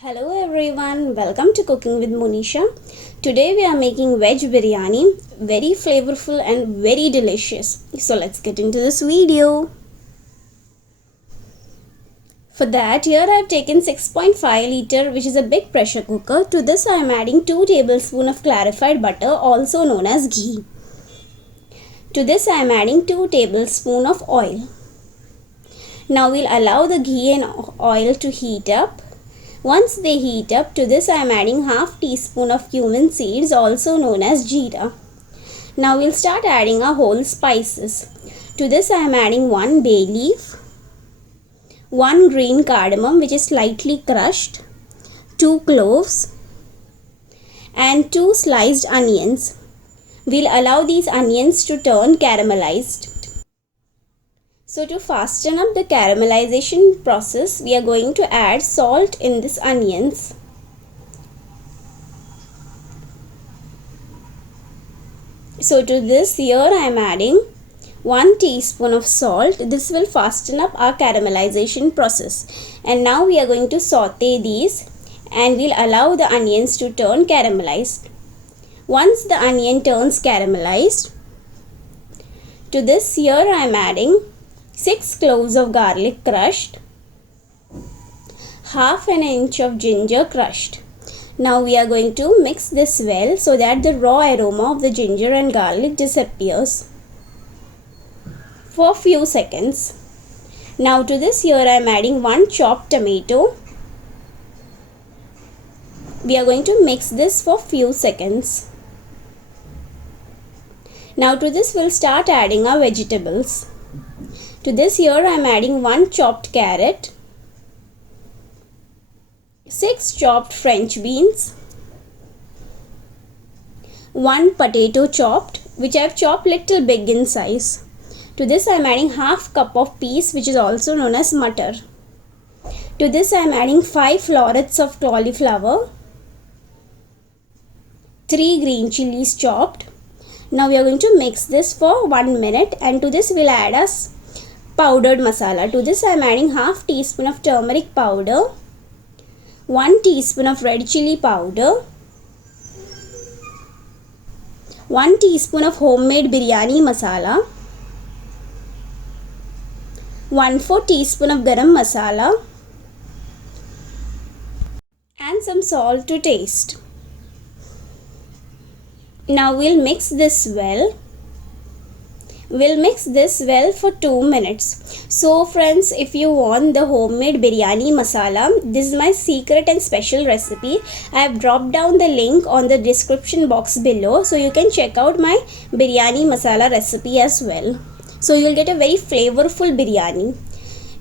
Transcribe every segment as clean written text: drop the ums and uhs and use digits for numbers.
Hello everyone, welcome to Cooking with Monisha. Today we are making veg biryani, very flavorful and very delicious. So let's get into this video. For that, here I have taken 6.5 liter, which is a big pressure cooker. To this I am adding 2 tablespoons of clarified butter, also known as ghee. To this I am adding 2 tablespoons of oil. Now we'll allow the ghee and oil to heat up. Once they heat up, to this I am adding half teaspoon of cumin seeds, also known as jeera. Now we'll start adding our whole spices. To this I am adding 1 bay leaf, 1 green cardamom which is slightly crushed, 2 cloves and 2 sliced onions. We'll allow these onions to turn caramelized. So to fasten up the caramelization process, we are going to add salt in this onions. So to this here I am adding 1 teaspoon of salt. This will fasten up our caramelization process. And now we are going to saute these and we'll allow the onions to turn caramelized. Once the onion turns caramelized, to this here I am adding 6 cloves of garlic crushed, half an inch of ginger crushed. Now we are going to mix this well so that the raw aroma of the ginger and garlic disappears for few seconds. Now to this here I am adding 1 chopped tomato. We are going to mix this for few seconds. Now to this we'll start adding our vegetables. To this here I am adding 1 chopped carrot, 6 chopped French beans, 1 potato chopped, which I have chopped little big in size. To this I am adding half cup of peas, which is also known as matar. To this I am adding 5 florets of cauliflower, 3 green chilies chopped. Now we are going to mix this for 1 minute, and to this we'll add us powdered masala. To this I am adding half teaspoon of turmeric powder, 1 teaspoon of red chili powder, 1 teaspoon of homemade biryani masala, 1/4 teaspoon of garam masala and some salt to taste. Now we'll mix this well. We'll mix this well for 2 minutes. So friends, if you want the homemade biryani masala, this is my secret and special recipe. I have dropped down the link on the description box below, so you can check out my biryani masala recipe as well. So you'll get a very flavorful biryani.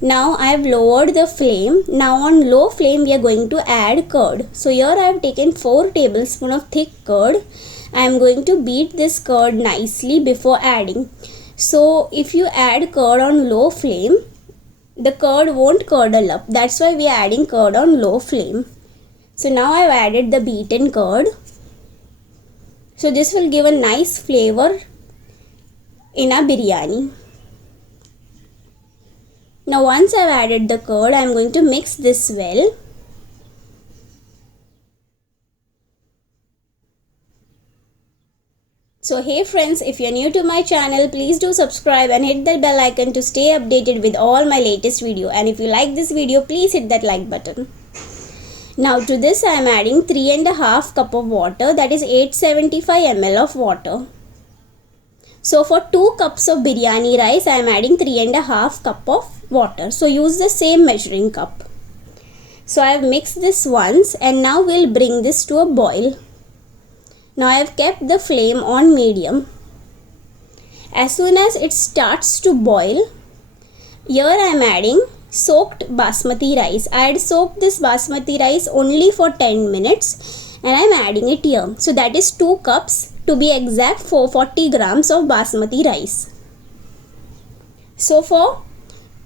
Now I have lowered the flame. Now on low flame we are going to add curd. So here I have taken 4 tablespoons of thick curd. I am going to beat this curd nicely before adding. So if you add curd on low flame, the curd won't curdle up. That's why we are adding curd on low flame. So now I have added the beaten curd. So this will give a nice flavor in a biryani. Now once I have added the curd, I am going to mix this well. So hey friends, if you're new to my channel, please do subscribe and hit that bell icon to stay updated with all my latest video. And if you like this video, please hit that like button. Now to this I am adding 3.5 cup of water, that is 875 ml of water. So for 2 cups of biryani rice, I am adding 3.5 cup of water. So use the same measuring cup. So I have mixed this once and now we'll bring this to a boil. Now I have kept the flame on medium. As soon as it starts to boil, here I am adding soaked basmati rice. I had soaked this basmati rice only for 10 minutes and I am adding it here. So that is 2 cups, to be exact 440 grams of basmati rice. So for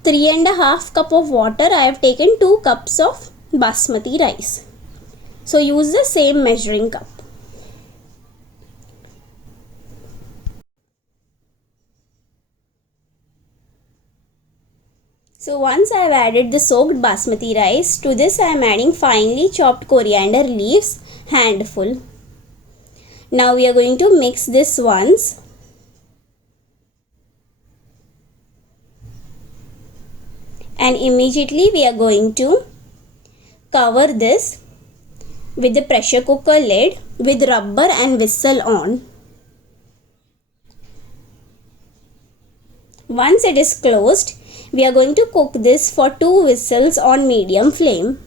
3.5 cup of water, I have taken 2 cups of basmati rice. So use the same measuring cup. So once I have added the soaked basmati rice, to this I am adding finely chopped coriander leaves, handful. Now we are going to mix this once. And immediately we are going to cover this with the pressure cooker lid with rubber and whistle on. Once it is closed, we are going to cook this for 2 whistles on medium flame.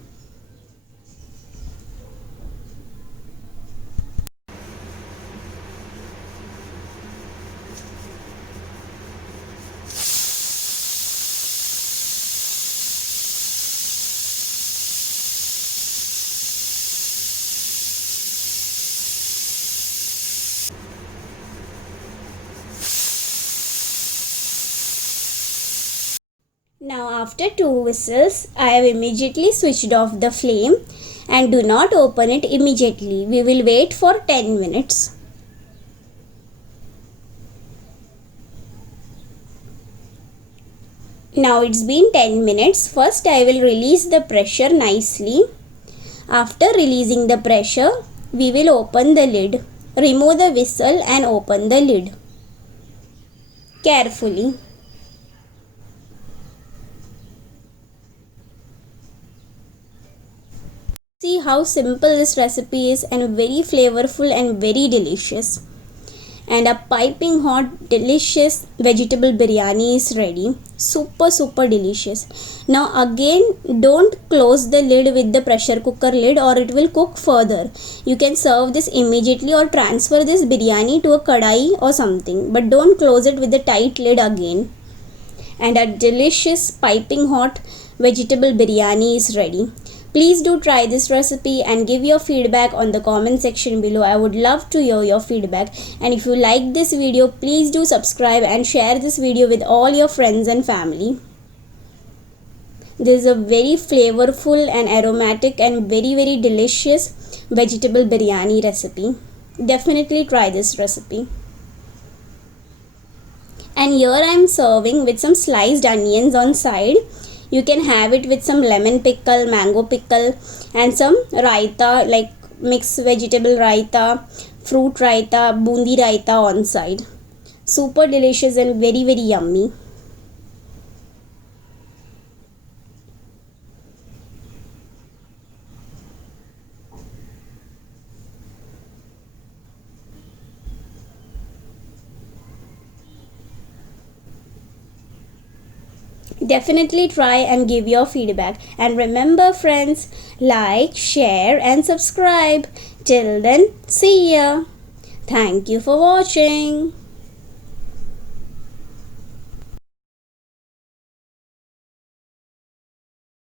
Now after 2 whistles, I have immediately switched off the flame and do not open it immediately. We will wait for 10 minutes. Now it's been 10 minutes. First I will release the pressure nicely. After releasing the pressure, we will open the lid. Remove the whistle and open the lid carefully. See how simple this recipe is and very flavorful and very delicious. And a piping hot delicious vegetable biryani is ready. Super delicious. Now again, don't close the lid with the pressure cooker lid or it will cook further. You can serve this immediately or transfer this biryani to a kadai or something, but don't close it with the tight lid again. And a delicious piping hot vegetable biryani is ready. Please do try this recipe and give your feedback on the comment section below. I would love to hear your feedback. And if you like this video, please do subscribe and share this video with all your friends and family. This is a very flavorful and aromatic and very delicious vegetable biryani recipe. Definitely try this recipe. And here I am serving with some sliced onions on side. You can have it with some lemon pickle, mango pickle and some raita like mixed vegetable raita, fruit raita, bundi raita on side. Super delicious and very yummy. Definitely try and give your feedback. And remember friends, like, share and subscribe. Till then, see ya. Thank you for watching.